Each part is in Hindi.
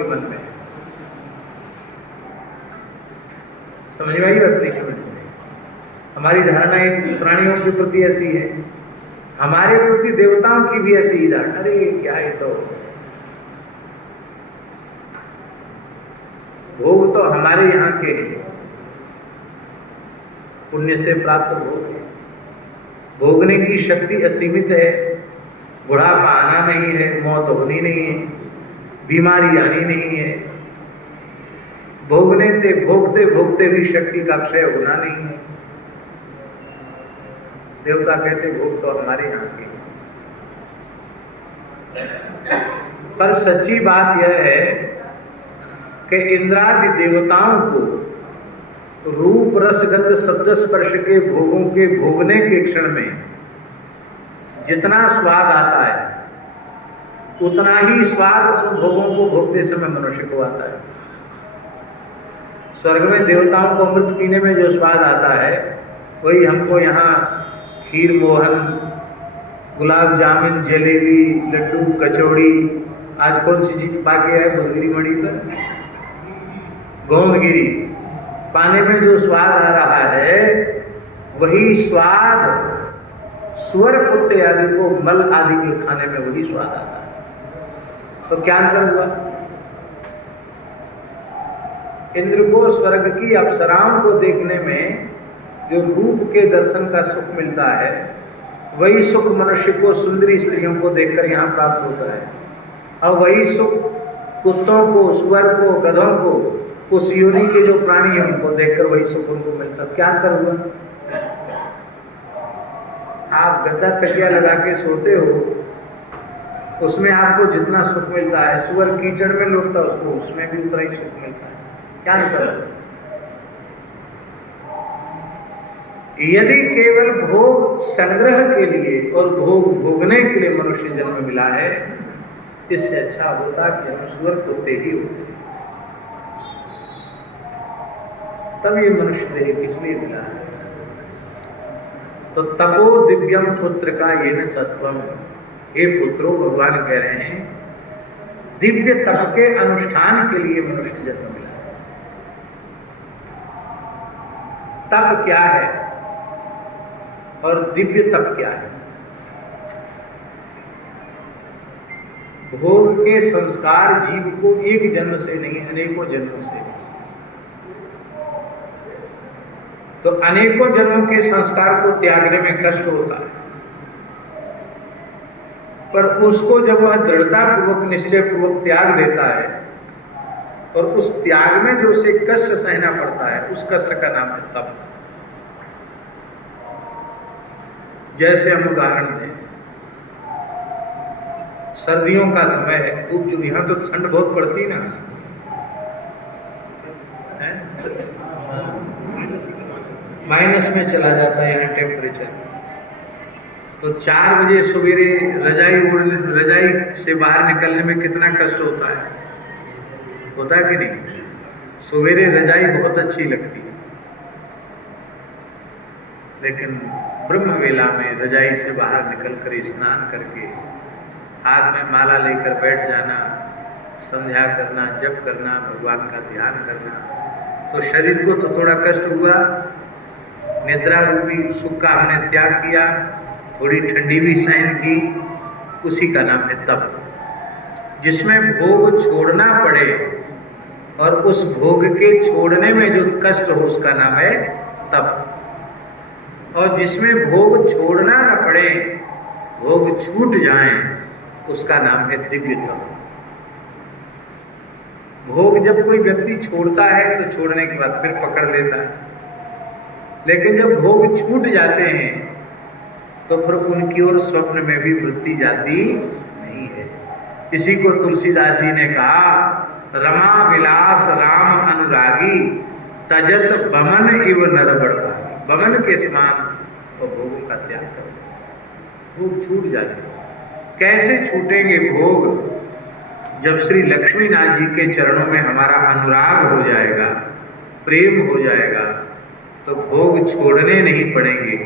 के मन में। समझ में आई बात? नहीं समझ में? हमारी धारणा प्राणियों के प्रति ऐसी है, हमारे प्रति देवताओं की भी ऐसी ही धारणा। अरे क्या है, तो भोग तो हमारे यहाँ के हैं, पुण्य से प्राप्त भोग है, भोगने की शक्ति असीमित है, बुढ़ापा आना नहीं है, मौत होनी नहीं है, बीमारी आनी नहीं है, भोगते भोगते भी शक्ति का क्षय होना नहीं है। देवता कहते भोग तो हमारे यहाँ के। पर सच्ची बात यह है कि इंद्रादि देवताओं को रूप रस गंध शब्द स्पर्श के भोगों के भोगने के क्षण में जितना स्वाद आता है, उतना ही स्वाद उन भोगों को भोगते समय मनुष्य को आता है। स्वर्ग में देवताओं को अमृत पीने में जो स्वाद आता है, वही हमको यहाँ खीर मोहन, गुलाब जामुन, जलेबी, लड्डू, कचौड़ी, आज कौन सी चीज बाकी है बुधगिरी मणि पर, गोंदगिरी, पाने में जो स्वाद आ रहा है, वही स्वाद स्वर कुत्ते आदि को मल आदि के खाने में वही स्वाद आता है। तो क्या अंतर हुआ? इंद्र को स्वर्ग की अप्सराओं को देखने में जो रूप के दर्शन का सुख मिलता है, वही सुख मनुष्य को सुंदरी स्त्रियों को देखकर यहाँ प्राप्त होता है। और वही सुख कुत्तों को, सुअर को, गधों को, उस योनि के जो प्राणी हैं उनको देखकर वही सुख उनको मिलता। क्या अंतर हुआ? आप गद्दा तकिया लगा के सोते हो, उसमें आपको जितना सुख मिलता है, सुअर कीचड़ में लौटता उसको उसमें भी उतना ही सुख मिलता है। क्या अंतर है? यदि केवल भोग संग्रह के लिए और भोग भोगने के लिए मनुष्य जन्म मिला है, इससे अच्छा होता कि हम सुअर कुत्ते ही होते। तब ये मनुष्य देह किस लिए मिला है? तो तपो दिव्यम पुत्र का ये न सत्वम। हे पुत्रो, भगवान कह रहे हैं दिव्य तप के अनुष्ठान के लिए मनुष्य जन्म मिला है। तप क्या है और दिव्य तप क्या है? भोग के संस्कार जीव को एक जन्म से नहीं, अनेकों जन्मों से। तो अनेकों जन्मों के संस्कार को त्यागने में कष्ट होता है, पर उसको जब वह दृढ़ता पूर्वक, निश्चय पूर्वक त्याग देता है, और उस त्याग में जो उसे कष्ट सहना पड़ता है, उस कष्ट का नाम है तप। जैसे हम उदाहरण दें, सर्दियों का समय है, धूप, यहां तो ठंड बहुत पड़ती ना, माइनस में चला जाता है यहाँ टेम्परेचर। तो 4 बजे सवेरे रजाई से बाहर निकलने में कितना कष्ट होता है कि नहीं? सवेरे रजाई बहुत अच्छी लगती है, लेकिन ब्रह्म वेला में रजाई से बाहर निकलकर स्नान करके हाथ में माला लेकर बैठ जाना, संध्या करना, जप करना, भगवान का ध्यान करना, तो शरीर को तो थोड़ा कष्ट हुआ, निद्रा रूपी सुख का हमने त्याग किया, थोड़ी ठंडी भी सहन की, उसी का नाम है तप। जिसमें भोग छोड़ना पड़े और उस भोग के छोड़ने में जो कष्ट हो, उसका नाम है तप। और जिसमें भोग छोड़ना न पड़े, भोग छूट जाएं, उसका नाम है दिव्य तप। भोग जब कोई व्यक्ति छोड़ता है तो छोड़ने के बाद फिर पकड़ लेता है, लेकिन जब भोग छूट जाते हैं तो फिर उनकी ओर स्वप्न में भी वृत्ति जाती नहीं है। इसी को तुलसीदास जी ने कहा, रमा विलास राम अनुरागी, तजत बमन इव नर बड़भागी। बमन के समान और भोगों का त्याग करो, भोग छूट जाते। कैसे छूटेंगे भोग? जब श्री लक्ष्मीनाथ जी के चरणों में हमारा अनुराग हो जाएगा, प्रेम हो जाएगा, तो भोग छोड़ने नहीं पड़ेंगे,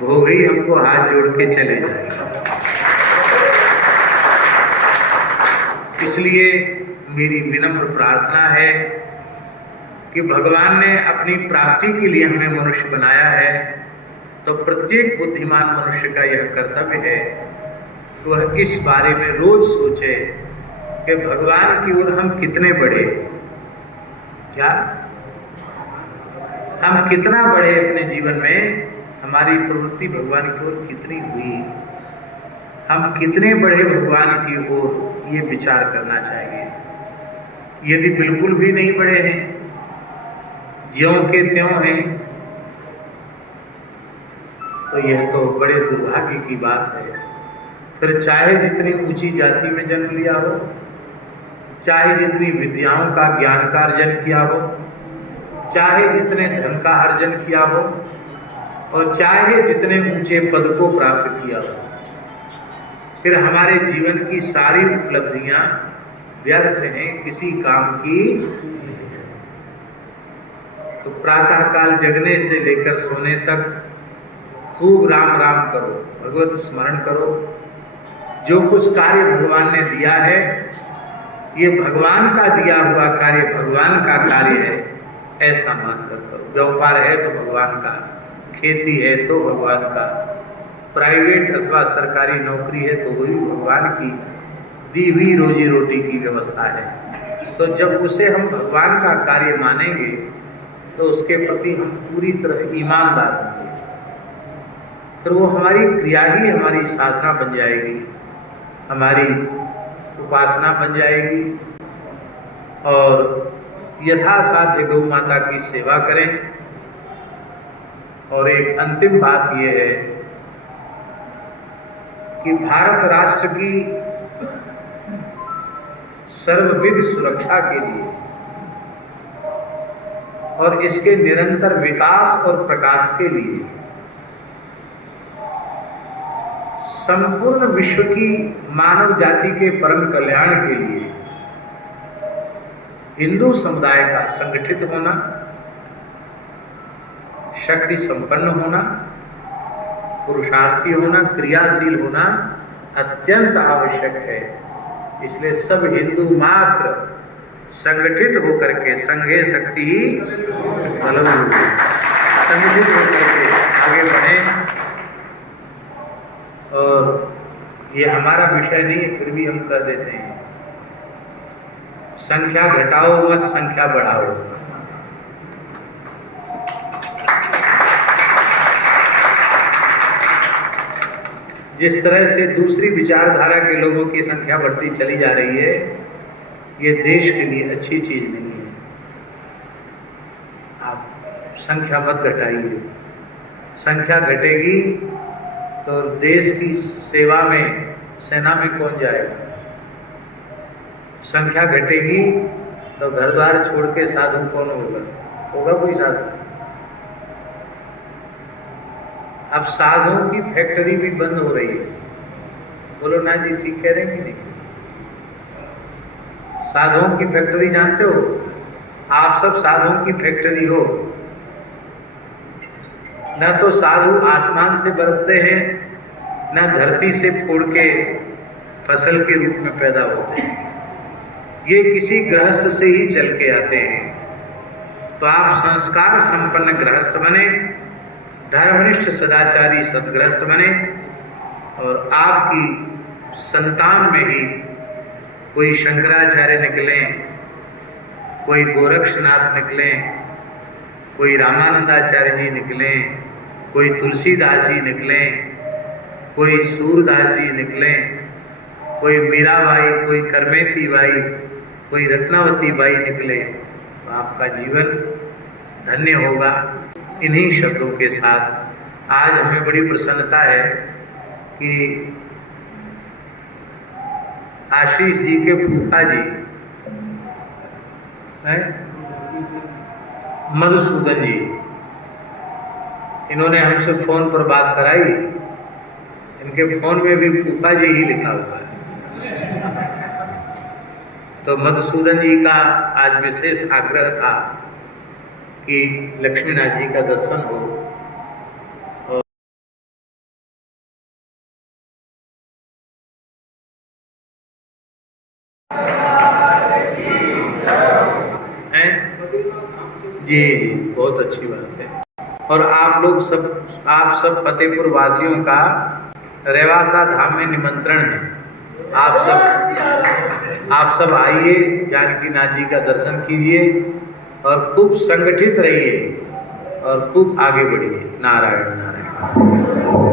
भोग ही हमको हाथ जोड़ के चले जाएगा। इसलिए मेरी विनम्र प्रार्थना है कि भगवान ने अपनी प्राप्ति के लिए हमें मनुष्य बनाया है, तो प्रत्येक बुद्धिमान मनुष्य का यह कर्तव्य है कि वह इस बारे में रोज सोचे कि भगवान की ओर हम कितने बढ़े, क्या हम कितना बढ़े अपने जीवन में, हमारी प्रवृत्ति भगवान की ओर कितनी हुई, हम कितने बढ़े भगवान की ओर, ये विचार करना चाहिए। यदि बिल्कुल भी नहीं बढ़े हैं, ज्यों के त्यों हैं, तो यह तो बड़े दुर्भाग्य की बात है। फिर चाहे जितनी ऊंची जाति में जन्म लिया हो, चाहे जितनी विद्याओं का ज्ञान का अर्जन किया हो, चाहे जितने धन का अर्जन किया हो, और चाहे जितने ऊंचे पद को प्राप्त किया हो, फिर हमारे जीवन की सारी उपलब्धियां व्यर्थ हैं, किसी काम की। तो प्रातः काल जगने से लेकर सोने तक खूब राम राम करो, भगवत स्मरण करो। जो कुछ कार्य भगवान ने दिया है, ये भगवान का दिया हुआ कार्य भगवान का कार्य है, ऐसा मानकर करो। व्यापार है तो भगवान का, खेती है तो भगवान का, प्राइवेट अथवा सरकारी नौकरी है तो वही भगवान की दी हुई रोजी रोटी की व्यवस्था है। तो जब उसे हम भगवान का कार्य मानेंगे तो उसके प्रति हम पूरी तरह ईमानदार होंगे। फिर वो हमारी क्रिया ही हमारी साधना बन जाएगी, हमारी उपासना बन जाएगी। और यथासाध्य गौ माता की सेवा करें। और एक अंतिम बात यह है कि भारत राष्ट्र की सर्वविध सुरक्षा के लिए और इसके निरंतर विकास और प्रकाश के लिए संपूर्ण विश्व की मानव जाति के परम कल्याण के लिए हिंदू समुदाय का संगठित होना, शक्ति संपन्न होना, पुरुषार्थी होना, क्रियाशील होना अत्यंत आवश्यक है। इसलिए सब हिंदू मात्र संगठित होकर के संघे शक्ति ही बलम संगठित होकर के आगे बढ़े। और ये हमारा विषय नहीं है, फिर भी हम कर देते हैं। संख्या घटाओ मत, संख्या बढ़ाओ। जिस तरह से दूसरी विचारधारा के लोगों की संख्या बढ़ती चली जा रही है, ये देश के लिए अच्छी चीज नहीं है। आप संख्या मत घटाइए। संख्या घटेगी तो देश की सेवा में, सेना में कौन जाएगा? संख्या घटेगी तो घर द्वार छोड़ के साधु कौन होगा? होगा कोई साधु? अब साधुओं की फैक्ट्री भी बंद हो रही है। बोलो ना जी, ठीक कह रहे हैं कि नहीं? साधुओं की फैक्ट्री जानते हो? आप सब साधुओं की फैक्ट्री हो। न तो साधु आसमान से बरसते हैं, न धरती से फोड़ के फसल के रूप में पैदा होते हैं। ये किसी गृहस्थ से ही चल के आते हैं। तो आप संस्कार संपन्न गृहस्थ बने, धर्मनिष्ठ सदाचारी सदगृहस्थ बने, और आपकी संतान में ही कोई शंकराचार्य निकलें, कोई गोरक्षनाथ निकलें, कोई रामानंदाचार्य जी निकलें, कोई तुलसीदास जी निकलें, कोई सूरदास जी निकलें, कोई मीराबाई, कोई करमेती बाई, कोई रत्नावती बाई निकले, तो आपका जीवन धन्य होगा। इन्हीं शब्दों के साथ आज हमें बड़ी प्रसन्नता है कि आशीष जी के फूफा जी हैं, मधुसूदन जी, इन्होंने हमसे फोन पर बात कराई। इनके फोन में भी फूफा जी ही लिखा हुआ है। तो मधुसूदन जी का आज विशेष आग्रह था कि लक्ष्मीनाथ जी का दर्शन हो। और जी जी, बहुत अच्छी बात है। और आप सब फतेहपुर वासियों का रेवासा धाम में निमंत्रण है। आप सब आइए, जानकी नाथ जी का दर्शन कीजिए और खूब संगठित रहिए और खूब आगे बढ़िए। नारायण नारायण।